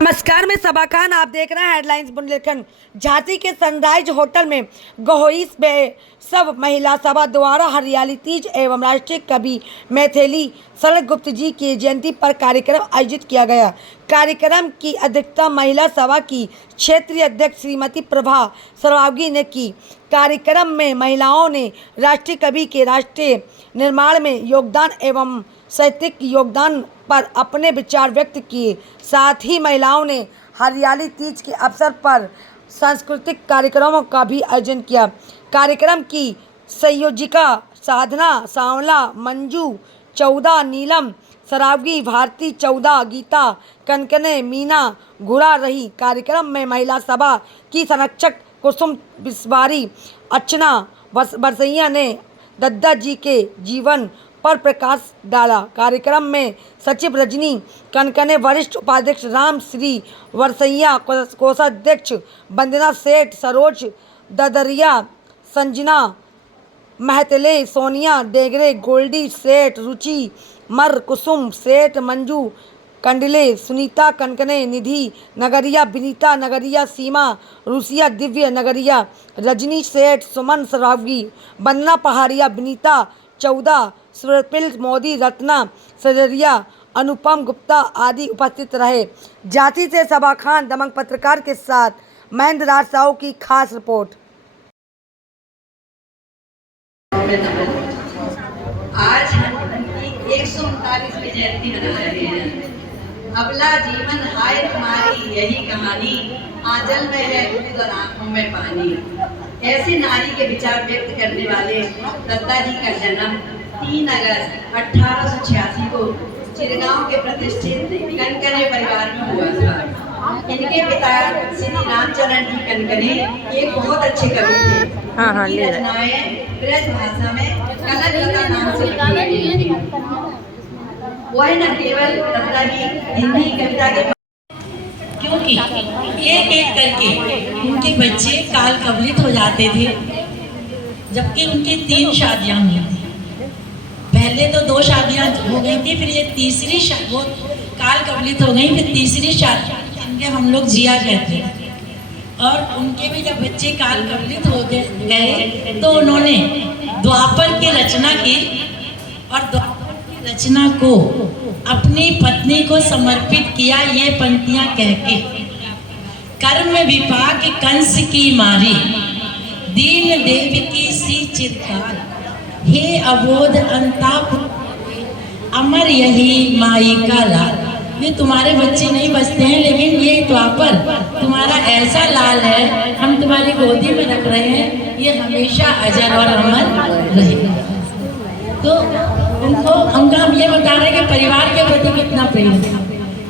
नमस्कार, मैं सबा खान। आप देख रहे हैं हेडलाइंस बुंदेलखंड। झांसी के सनराइज होटल में गहोइस में सब महिला सभा द्वारा हरियाली तीज एवं राष्ट्रीय कवि मैथिली शरद गुप्त जी की जयंती पर कार्यक्रम आयोजित किया गया। कार्यक्रम की अध्यक्षता महिला सभा की क्षेत्रीय अध्यक्ष श्रीमती प्रभा सर्वागी ने की। कार्यक्रम में महिलाओं ने राष्ट्रीय कवि के राष्ट्रीय निर्माण में योगदान एवं साहित्यिक योगदान पर अपने विचार व्यक्त किए। साथ ही महिलाओं ने हरियाली तीज के अवसर पर सांस्कृतिक कार्यक्रमों का भी आयोजन किया। कार्यक्रम की संयोजिका साधना सांवला, मंजू चौदा, नीलम सरावगी, भारती चौदा, गीता कनकने, मीना घुरा रही। कार्यक्रम में महिला सभा की संरक्षक कुसुम बिस्वारी, अर्चना बरसैया ने दद्दा जी के जीवन पर प्रकाश डाला। कार्यक्रम में सचिव रजनी कनकने, वरिष्ठ उपाध्यक्ष राम श्री वरसैया, कोषाध्यक्ष वंदना सेठ, सरोज ददरिया, संजना महतले, सोनिया डेगरे, गोल्डी सेठ, रुचि मर, कुसुम सेठ, मंजू कंडले, सुनीता कनकने, निधि नगरिया, विनीता नगरिया, सीमा रूसिया, दिव्य नगरिया, रजनी सेठ, सुमन सरावगी, वंदना पहाड़िया, विनीता चौदा, सुरपिल मोदी, रत्ना सजरिया, अनुपम गुप्ता आदि उपस्थित रहे। झांसी से सबा खान दमंग पत्रकार के साथ महेंद्र राज साहू की खास रिपोर्ट। आज हम 139वीं जयंती मना रहे हैं। अबला जीवन हाय तुम्हारी यही कहानी, आंचल में है दूध और आंखों में पानी। ऐसे नारी के विचार व्यक्त करने वाले दत्ता जी का जन्म 3 अगस्त 1886 को चिरगांव के प्रतिष्ठित कनकने परिवार में हुआ था। इनके पिता श्री रामचरण जी कनकने एक बहुत अच्छे कवि थे। इनकी रचनाएं ब्रज भाषा में कनक लता नाम से लिखी गई थी। वह न केवल दत्ता जी हिंदी कविता के, क्योंकि एक एक करके उनके बच्चे काल कवलित हो जाते थे, जबकि उनकी 3 शादियां हुई थी। पहले तो 2 शादियां हो गई थी, फिर ये तीसरी वो काल कवलित हो गई, फिर तीसरी शादी इनके हम लोग जिया कहते। और उनके भी जब बच्चे काल कवलित हो गए तो उन्होंने द्वापर की रचना की और द्वापर की रचना को अपनी पत्नी को समर्पित किया ये पंक्तियां कह के। कर्म विपाक कंस की मारी, दीन देव की सी चिरकाल, हे अबोध अंताप अमर यही माई का लाल। ये तुम्हारे बच्चे नहीं बचते हैं, लेकिन ये द्वापर तुम्हारा ऐसा लाल है, हम तुम्हारी गोदी में रख रहे हैं, ये हमेशा अजर और अमर रहेगा। तो उनका हम ये बता रहे हैं कि परिवार के प्रति कितना प्रेम था।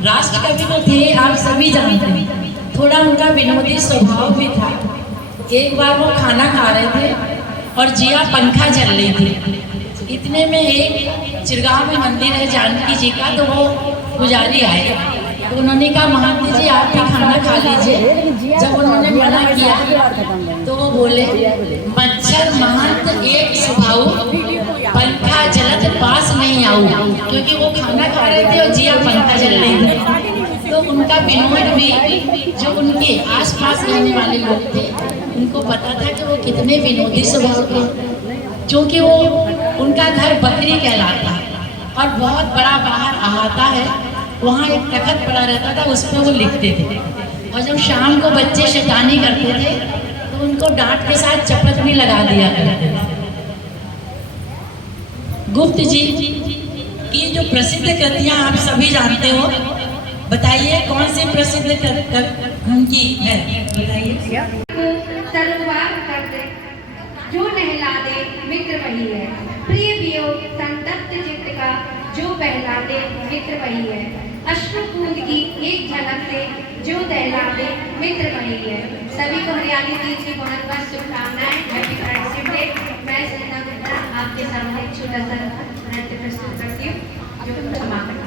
राष्ट्र कवि तो थे, आप सभी जानते हैं। थोड़ा उनका विनोदी स्वभाव भी था। एक बार वो खाना खा रहे थे और जिया पंखा चल रही थी। इतने में एक चिरगांव में मंदिर है जानकी जी का, तो वो पुजारी आए, तो उन्होंने कहा महंत जी आप भी खाना खा लीजिए। जब उन्होंने मना किया तो वो बोले, मच्छर महंत एक स्वभाव, पंखा जलत पास नहीं आऊ। क्योंकि वो खाना खा रहे थे और जिया पंखा जल रही थी। तो उनका विनोद भी, जो उनके आसपास रहने वाले लोग थे, उनको पता था कि वो कितने विनोदी स्वभाव के। क्योंकि वो उनका घर बकरी कहलाता है और बहुत बड़ा बाहर अहाता है, वहाँ एक तखत पड़ा रहता था, उस पर वो लिखते थे। और जब शाम को बच्चे शैतानी करते थे तो उनको डांट के साथ चपत भी लगा दिया करते थे। गुप्त जी की जो प्रसिद्ध कृतियाँ आप सभी जानते हो, बताइए कौन सी प्रसिद्ध उनकी है, बताइए। सर्ववार कर दे, जो नहला दे मित्र वही है, प्रिय वियोग संतप्त चित्त का जो बहला दे मित्र वही है, अश्रु बूंद की एक झलक से जो दहला दे मित्र वही है। सभी को हरियाली तीज की बहुत बहुत शुभकामनाएं। Happy friendship day. मैं सरिता गुप्ता आपके सामने एक छोटा सा नृत्य प्रस्तुत करती हूँ, जो क्षमा करना।